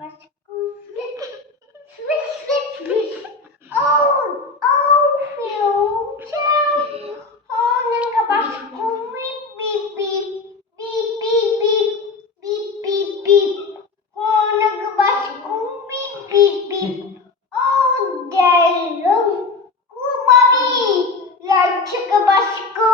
Swish, swish, swish. Oh, future. Oh, nagabasco. Beep, beep, beep. Beep, beep, beep. Beep, beep, beep. Oh, nagabasco. Beep, beep, beep. Oh, day long. Oh, Bobby. Like chicka basco.